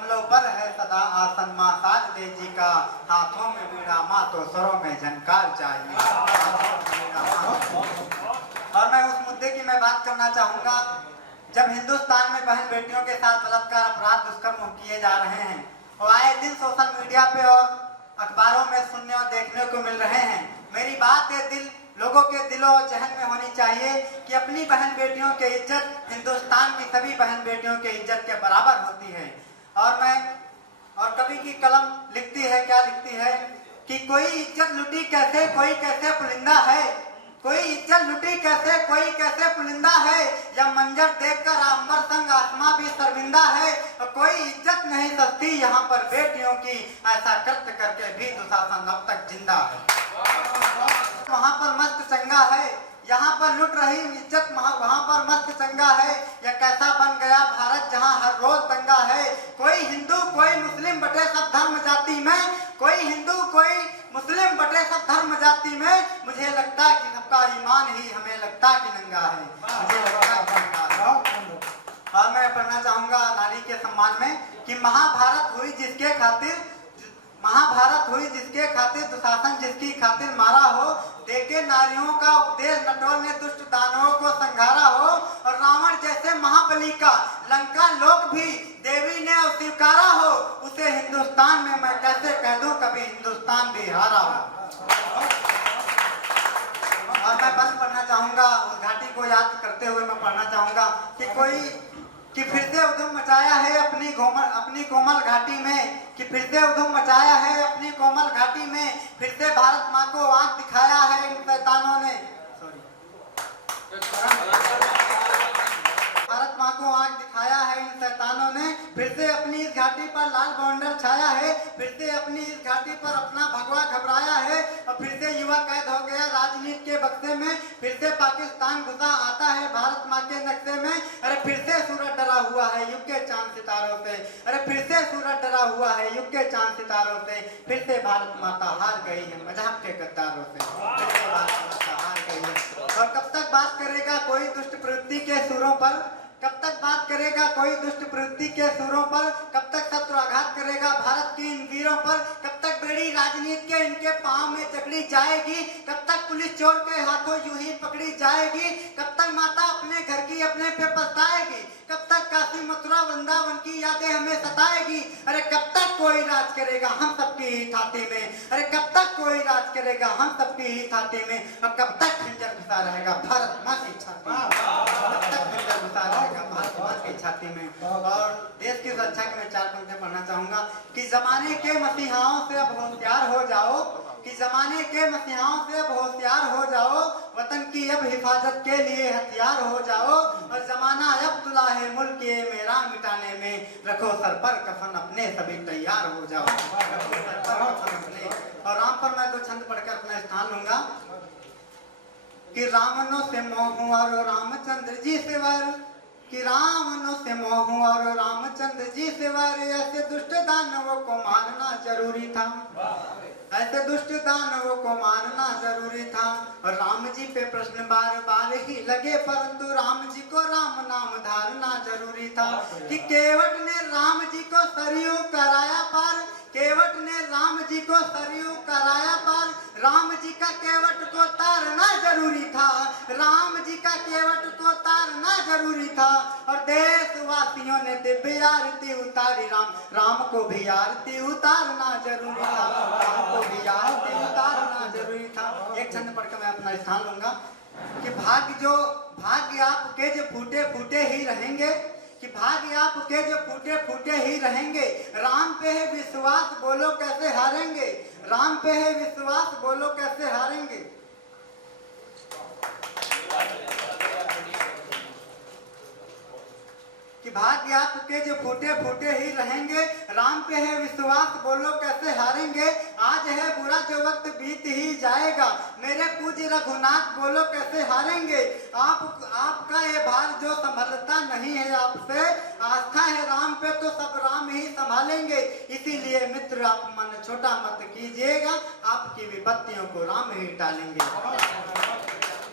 कमलों पर है सदा आसन माँ साज दे जी का, हाथों में वीणा माँ तो स्वरों में झनकार चाहिए। और मैं उस मुद्दे की मैं बात करना चाहूँगा, जब हिंदुस्तान में बहन बेटियों के साथ बलात्कार, अपराध, दुष्कर्म किए जा रहे हैं और आए दिन सोशल मीडिया पे और अखबारों में सुनने और देखने को मिल रहे हैं। मेरी बात है लोगों के दिलों और जहन में होनी चाहिए कि अपनी बहन बेटियों की इज्जत हिंदुस्तान की सभी बहन बेटियों की इज्जत के बराबर होती है। और कवि की कलम लिखती है, क्या लिखती है कि कोई इज्जत लुटी कैसे, कोई कैसे पुलिंदा है, कोई इज्जत लुटी कैसे, कोई कैसे पुलिंदा है, यह मंजर देखकर अंबर संग आसमां भी शर्मिंदा है। और कोई इज्जत नहीं सस्ती यहाँ पर बेटियों की, ऐसा कृत्य करके भी दुशासन अब तक जिंदा है। वहाँ पर मस्त चंगा है, यहाँ पर लुट रही इज्जत वहाँ पर मस्त चंगा है। यह कैसा बन गया भारत जहाँ हर रोज दंगा है। कोई हिंदू कोई मुस्लिम बटे सब धर्म जाति में, कोई हिंदू कोई मुस्लिम बटे सब धर्म जाति में, मुझे लगता है कि सबका ईमान ही हमें लगता कि नंगा है, मुझे लगता है कि नंगा है। और मैं पढ़ना चाहूंगा नारी के सम्मान में कि महाभारत हुई जिसके खातिर दुशासन जिसकी खातिर मारा हो, देके नारियों का उपदेश नटवर ने दुष्ट दानवों को संघारा हो। और रावण जैसे महाबली का लंका लोक भी देवी ने स्वीकारा हो, उसे हिंदुस्तान में मैं कैसे कह दूं कभी हिंदुस्तान भी हारा हो। और मैं बस पढ़ना चाहूंगा, उस घाटी को याद करते हुए मैं पढ़ना चाहूंगा कि फिर से उधम मचाया है अपनी कोमल घाटी में, कि फिर से उधम मचाया है अपनी कोमल घाटी में, फिर से भारत माँ को आंख दिखाया है इन शैतानों ने, भारत माँ को आंख दिखाया है इन शैतानों ने, फिर से अपनी इस घाटी पर लाल बवंडर छाया है, फिर से अपनी इस घाटी पर अपना भगवा घबराया है। और फिर से युवा कैद हो गया राजनीति के बक्से में, फिर से पाकिस्तान घुसा आता है भारत माँ के नक्शे में। अरे फिर से सूरज डरा हुआ है युग के चांद सितारों से, अरे फिर से सूरज डरा हुआ है युग के चांद सितारों से, फिर से भारत माता हार गई है मजहब के गद्दारों से, फिर से भारत माता हार गई है। और कब तक बात करेगा कोई दुष्ट प्रवृत्ति के सुरों पर, कब तक बात करेगा कोई दुष्ट प्रवृत्ति के सुरों पर, कब तक शत्रु आघात करेगा भारत के इन वीरों पर, कब तक बेड़ी राजनीति के इनके पांव में जकड़ी जाएगी, कब तक पुलिस चोर के हाथों यूं ही पकड़ी जाएगी, कब तक माता अपने घर की अपने पे पछताएगी, कब तक काशी मथुरा वृंदावन की यादें हमें सताएगी। अरे कब तक कोई राज करेगा हम सबकी ही छाती में, अरे कब तक कोई राज करेगा हम सबकी ही छाती में, और कब तक खंजर घुसा रहेगा भारत माँ की छाती में, कब तक खंजर घुसा रहेगा भारत माँ की छाती में। और देश की रक्षा के मैं 4 पंक्तियां पढ़ना चाहूंगा कि जमाने के मसीहाओं से अब होशियार हो जाओ, कि जमाने के मसीहाओं से अब होशियार हो जाओ, वतन की अब हिफाजत के लिए हथियार हो जाओ। और जमाना अब तुला है मुल्क के मेरा मिटाने में, रखो सर पर कफन अपने सभी तैयार हो जाओ, रखो सर पर कफन अपने। और राम पर मैं 2 छंद पढ़कर अपना स्थान लूंगा कि रावणों से मोह और रामचंद्र जी से वर, कि रावणों से मोह और रामचंद्र जी से वर, ऐसे दुष्ट दानवों को मारना जरूरी था, ऐसे दुष्ट दानवों को मारना जरूरी था। और राम जी पे प्रश्न बार बार ही लगे, परंतु राम जी को राम नाम धारना जरूरी था। कि केवट ने राम जी को सरयू कराया पार, केवट ने राम जी को सरयू कराया पार, राम जी का केवट को तारना जरूरी था, राम जी का केवट को तारना जरूरी था। और देशवासियों ने दिव्य आरती उतारी, राम को भी आरती उतारना जरूरी था, राम को भी आरती उतारना जरूरी था। एक छंद पढ़कर मैं अपना स्थान लूंगा कि भाग्य आपके जो फूटे फूटे ही रहेंगे, कि भाग्य आपके जो फूटे फूटे ही रहेंगे, राम पे है विश्वास बोलो कैसे हारेंगे, राम पे है विश्वास बोलो कैसे हारेंगे। कि भाग्य आपके जो फूटे फूटे ही रहेंगे, राम पे है विश्वास बोलो कैसे हारेंगे। आज है बुरा जो वक्त बीत ही जाएगा, मेरे पूज्य रघुनाथ बोलो कैसे हारेंगे। आपका ये भार जो संभलता नहीं है आपसे, आस्था है राम पे तो सब राम ही संभालेंगे। इसीलिए मित्र आप मन छोटा मत कीजिएगा, आपकी विपत्तियों को राम ही टालेंगे।